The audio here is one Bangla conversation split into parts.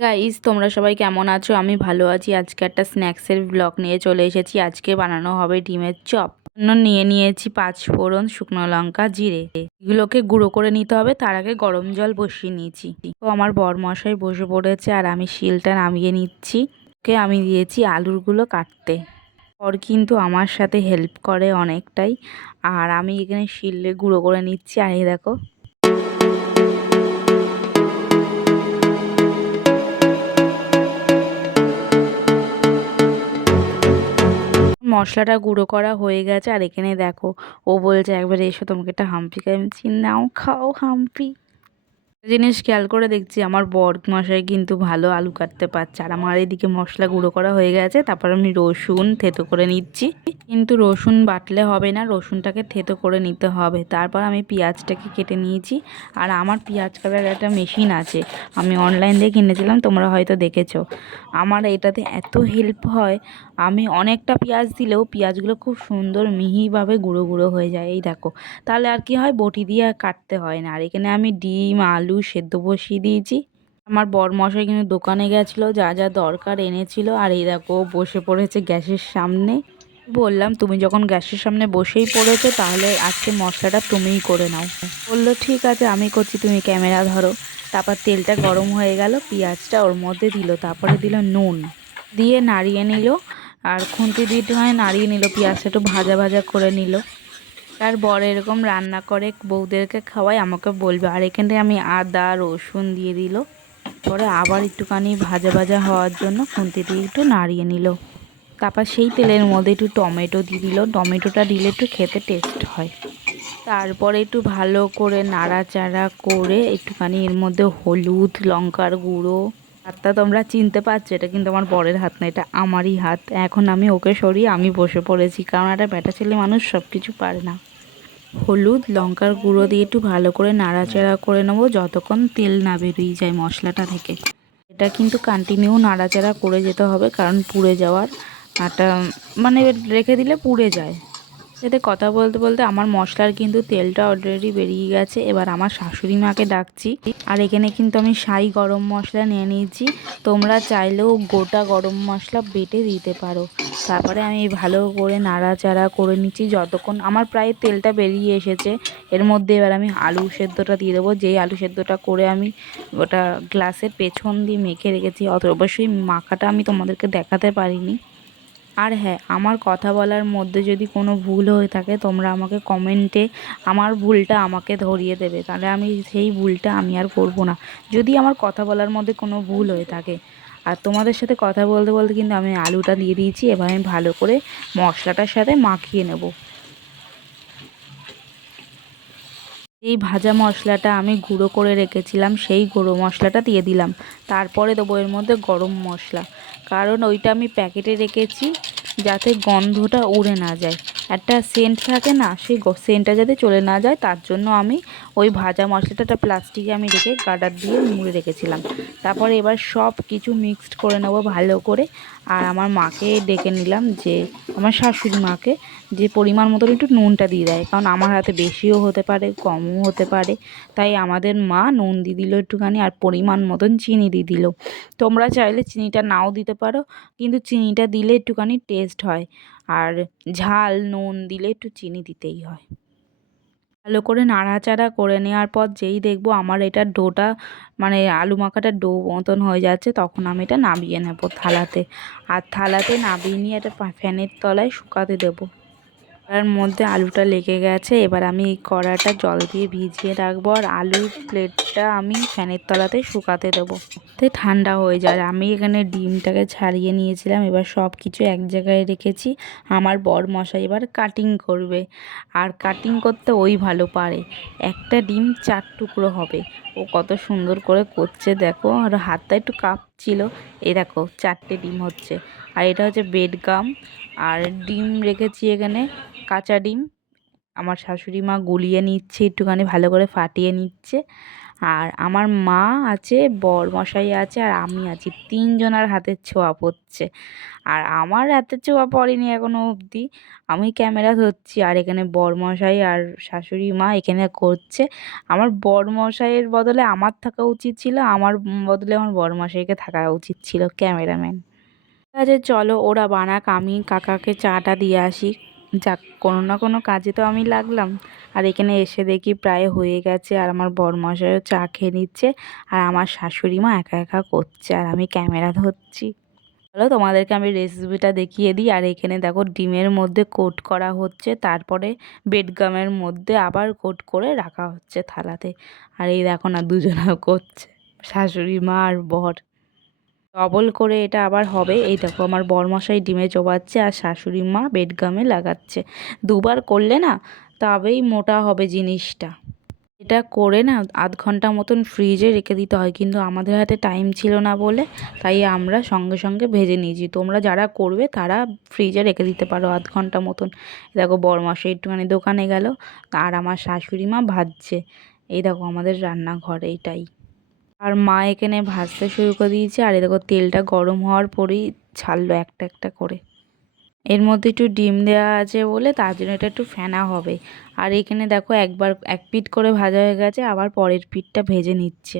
গাইস, তোমরা সবাই কেমন আছো? আমি ভালো আছি। আজকে একটা স্ন্যাক্সের ব্লগ নিয়ে চলে এসেছি। আজকে বানানো হবে ডিমের চপ। জন্য নিয়ে নিয়েছি 5 ফোড়ন, শুকনো লঙ্কা, জিরে। এগুলোকে গুঁড়ো করে নিতে হবে। তার আগে গরম জল বসিয়ে নিয়েছি। তো আমার বরমশাই বসে পড়েছে আর আমি শিলটা নামিয়ে নিচ্ছি। ওকে আমি দিয়েছি আলুরগুলো কাটতে। ওর কিন্তু আমার সাথে হেল্প করে অনেকটাই। আর আমি এখানে শিলে গুঁড়ো করে নিচ্ছি। আর এই দেখো, মশলাটা গুঁড়ো করা হয়ে গেছে। আর এখানে দেখো, ও বলছে একবার এসো, তোমাকে একটা হাম্পি খাই। আমি বলছি, নাও খাও হাম্পি। জিনিস খেয়াল করে দেখছি, আমার বর মশাই কিন্তু ভালো আলু কাটতে পারছে। আর আমার এদিকে মশলা গুঁড়ো করা হয়ে গেছে। তারপর আমি রসুন থেতো করে নিচ্ছি। কিন্তু রসুন বাটলে হবে না, রসুনটাকে থেতো করে নিতে হবে। তারপর আমি পেঁয়াজটাকে কেটে নিয়েছি। আর আমার পেঁয়াজ কাটার একটা মেশিন আছে, আমি অনলাইন দিয়ে কিনেছিলাম, তোমরা হয়তো দেখেছো। আমার এটাতে এত হেল্প হয়, আমি অনেকটা পেঁয়াজ দিলেও পেঁয়াজগুলো খুব সুন্দর মিহিভাবে গুঁড়ো গুঁড়ো হয়ে যায়। এই দেখো, তাহলে আর কি হয়, বটি দিয়ে আর কাটতে হয় না। আর এখানে আমি ডিম আলু সেদ্ধ বসিয়ে দিয়েছি। আমার বরমশাই কিন্তু দোকানে গেছিলো, যা যা দরকার এনেছিল। আর এই দেখো, বসে পড়েছে গ্যাসের সামনে। বললাম, তুমি যখন গ্যাসের সামনে বসেই পড়েছো, তাহলে আজকে মশলাটা তুমিই করে নাও। বললো ঠিক আছে, আমি করছি, তুমি ক্যামেরা ধরো। তারপর তেলটা গরম হয়ে গেল, পেঁয়াজটা ওর মধ্যে দিল, তারপরে দিল নুন, দিয়ে নাড়িয়ে নিল। আর খুন্তি দিয়ে একটুখানি নাড়িয়ে নিল, পেঁয়াজটা একটু ভাজা ভাজা করে নিল। তার বর এরকম রান্না করে বউদেরকে খাওয়াই, আমাকে বলবে। আর এখানে আমি আদা রসুন দিয়ে দিল। পরে আবার একটুখানি ভাজা ভাজা হওয়ার জন্য খুন্তি দিয়ে একটু নাড়িয়ে নিল। তারপর সেই তেলের মধ্যে একটু টমেটো দিয়ে দিল। টমেটোটা দিলে একটু খেতে টেস্ট হয়। তারপরে একটু ভালো করে নাড়াচাড়া করে একটুখানি এর মধ্যে হলুদ লঙ্কার গুঁড়ো। হাতটা তোমরা চিনতে পারছো, এটা কিন্তু আমার বরের হাত না, এটা আমারই হাত। এখন আমি ওকে সরিয়ে আমি বসে পড়েছি, কারণ একটা ব্যাটা ছেলে মানুষ সব কিছু পারে না। হলুদ লঙ্কার গুঁড়ো দিয়ে একটু ভালো করে নাড়াচাড়া করে নেবো, যতক্ষণ তেল না বেরিয়ে যায় মশলাটা থেকে। এটা কিন্তু কন্টিনিউ নাড়াচাড়া করে যেতে হবে, কারণ পুড়ে যাওয়ার একটা মানে রেখে দিলে পুড়ে যায়। এতে কথা বলতে বলতে আমার মশলার কিন্তু তেলটা অলরেডি বেরিয়ে গেছে। এবার আমার শাশুড়ি মাকে ডাকছি। আর এখানে কিন্তু আমি শাহি গরম মশলা নিয়ে নিয়েছি, তোমরা চাইলেও গোটা গরম মশলা বেটে দিতে পারো। তারপরে আমি ভালো করে নাড়াচাড়া করে নিচ্ছি যতক্ষণ আমার প্রায় তেলটা বেরিয়ে এসেছে। এর মধ্যে এবার আমি আলু সেদ্ধটা দিয়ে দেবো। যেই আলু সেদ্ধটা করে আমি ওটা গ্লাসের পেছন দিয়ে মেখে রেখেছি, অবশ্যই মাখাটা আমি তোমাদেরকে দেখাতে পারিনি। আর হ্যাঁ, আমার কথা বলার মধ্যে যদি কোনো ভুল হয়ে থাকে, তোমরা আমাকে কমেন্টে আমার ভুলটা আমাকে ধরিয়ে দেবে, তাহলে আমি সেই ভুলটা আমি আর করব না, যদি আমার কথা বলার মধ্যে কোনো ভুল হয়ে থাকে। আর তোমাদের সাথে কথা বলতে বলতে কিন্তু আমি আলুটা দিয়ে দিয়েছি। এবার আমি ভালো করে মশলাটার সাথে মাখিয়ে নেব। এই ভাজা মশলাটা আমি গুঁড়ো করে রেখেছিলাম, সেই গুঁড়ো মশলাটা দিয়ে দিলাম। তারপরে দেবো এর মধ্যে গরম মশলা, কারণ ওইটা আমি প্যাকেটে রেখেছি যাতে গন্ধটা উড়ে না যায়। একটা সেন্ট থাকে না, সেই সেন্টটা যাতে চলে না যায়, তার জন্য আমি ওই ভাজা মশলাটা প্লাস্টিকে আমি রেখে গার্ডার দিয়ে মুড়ে রেখেছিলাম। তারপরে এবার সব কিছু মিক্সড করে নেবো ভালো করে। আর আমার মাকে ডেকে নিলাম, যে আমার শাশুড়ি মাকে, যে পরিমাণ মতন একটু নুনটা দিয়ে দেয়, কারণ আমার হাতে বেশিও হতে পারে কমও হতে পারে। তাই আমাদের মা নুন দিয়ে দিল একটুখানি, আর পরিমাণ মতন চিনি দিয়ে দিল। তোমরা চাইলে চিনিটা নাও দিতে পারো, কিন্তু চিনিটা দিলে একটুখানি টেস্ট হয়। আর ঝাল নুন দিলে একটু চিনি দিতেই হয়। ভালো করে নাড়াচাড়া করে নেওয়ার পর যেই দেখবো আমার এটা ডোটা মানে আলু মাখাটা ডো মতন হয়ে যাচ্ছে, তখন আমি এটা নামিয়ে নেব থালাতে। আর থালাতে নামিয়ে নিয়ে এটা ফ্যানের তলায় শুকাতে দেবো। কড়ার মধ্যে আলুটা লেগে গেছে, এবার আমি এই কড়াটা জল দিয়ে ভিজিয়ে রাখবো। আর আলুর প্লেটটা আমি ফ্যানের তলাতে শুকাতে দেবো, ঠান্ডা হয়ে যায়। আমি এখানে ডিমটাকে ছাড়িয়ে নিয়েছিলাম, এবার সব কিছু এক জায়গায় রেখেছি। আমার বর মশাই এবার কাটিং করবে। আর কাটিং করতে ওই ভালো পারে, একটা ডিম 4 টুকরো হবে। ও কত সুন্দর করে করছে দেখো, আর হাতটা একটু কাঁপছিল। এই দেখো 4টে ডিম হচ্ছে। আর এটা হচ্ছে বেড গাম। আর ডিম রেখেছি এখানে, কাঁচা ডিম। আমার শাশুড়ি মা গুলিয়ে নিচ্ছে, একটুখানি ভালো করে ফাটিয়ে নিচ্ছে। আর আমার মা আছে, বরমশাই আছে, আর আমি আছি, তিনজনের হাতের ছোঁয়া পড়ছে। আর আমার হাতের ছোঁয়া পড়েনি এখনো অবধি। আমি ক্যামেরা ধরছি আর এখানে বরমশাই আর শাশুড়ি মা এখানে করছে। আমার বরমশাইয়ের বদলে আমার থাকা উচিত ছিল, আমার বদলে আমার বরমশাইকে থাকা উচিত ছিল ক্যামেরাম্যান। ঠিক আছে চলো, ওরা বানাক, আমি কাকাকে চাটা দিয়ে আসি। যাক, কোনো না কোনো কাজে তো আমি লাগলাম। আর এখানে এসে দেখি প্রায় হয়ে গেছে, আর আমার বরমশাইও চা খেয়ে নিচ্ছে, আর আমার শাশুড়ি মা একা একা করছে, আর আমি ক্যামেরা ধরছি। চলো তোমাদেরকে আমি রেসিপিটা দেখিয়ে দিই। আর এখানে দেখো ডিমের মধ্যে কোট করা হচ্ছে, তারপরে বেডগামের মধ্যে আবার কোট করে রাখা হচ্ছে থালাতে। আর এই দেখো না, দুজনেও করছে, শাশুড়ি মা আর বর। ডবল করে এটা আবার হবে। এই দেখো আমার বরমশাই ডিমে চোবাচ্ছে আর শাশুড়ি মা বেডগামে লাগাচ্ছে। দুবার করলে না তবেই মোটা হবে জিনিসটা। এটা করে না আধ ঘন্টা মতন ফ্রিজে রেখে দিতে হয়, কিন্তু আমাদের হাতে টাইম ছিল না বলে তাই আমরা সঙ্গে সঙ্গে ভেজে নিয়েছি। তোমরা যারা করবে তারা ফ্রিজে রেখে দিতে পারো আধ ঘন্টা মতন। দেখো বরমশাই একটুখানি দোকানে গেল, আর আমার শাশুড়ি মা ভাজছে। এই দেখো আমাদের রান্নাঘর এইটাই। আর মা এখানে ভাজতে শুরু করে দিয়েছে। আর এই দেখো তেলটা গরম হওয়ার পরেই ছাড়লো একটা একটা করে। এর মধ্যে একটু ডিম দেওয়া আছে বলে তার জন্য এটা একটু ফেনা হবে। আর এখানে দেখো একবার এক পিঠ করে ভাজা হয়ে গেছে, আবার পরের পিঠটা ভেজে নিচ্ছে।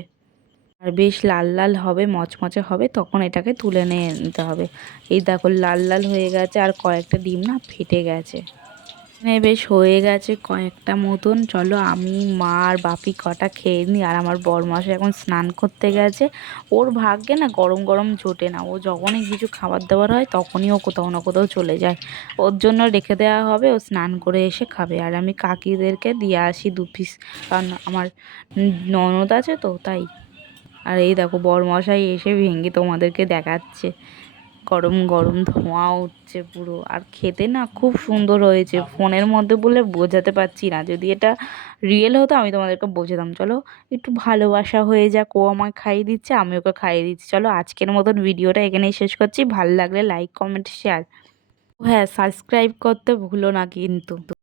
আর বেশ লাল লাল হবে, মচমচে হবে, তখন এটাকে তুলে নিয়ে নিতে হবে। এই দেখো লাল লাল হয়ে গেছে, আর কয়েকটা ডিম না ফেটে গেছে। এখানে বেশ হয়ে গেছে কয়েকটা মতন। চলো আমি, মা আর বাপি কটা খেয়ে নিই। আর আমার বরমশাই এখন স্নান করতে গেছে। ওর ভাগ্যে না গরম গরম জোটে না, ও যখনই কিছু খাবার দাবার হয় তখনই ও কোথাও না কোথাও চলে যায়। ওর জন্য রেখে দেওয়া হবে, ও স্নান করে এসে খাবে। আর আমি কাকিদেরকে দিয়ে আসি 2 পিস, কারণ আমার ননদ আছে তো তাই। আর এই দেখো বরমশাই এসে ভেঙে তোমাদেরকে দেখাচ্ছে, গরম গরম ধোঁয়া উঠছে পুরো। আর খেতে না খুব সুন্দর হয়েছে, ফোনের মধ্যে বলে বোঝাতে পারছি না, যদি এটা রিয়েল হতো আমি তোমাদেরকে বোঝাতাম। চলো একটু ভালোবাসা হয়ে যাক, ও আমায় খাইয়ে দিচ্ছে, আমি ওকে খাইয়ে দিচ্ছি। চলো আজকের মতন ভিডিওটা এখানেই শেষ করছি। ভালো লাগলে লাইক কমেন্ট শেয়ার, হ্যাঁ সাবস্ক্রাইব করতে ভুলো না কিন্তু।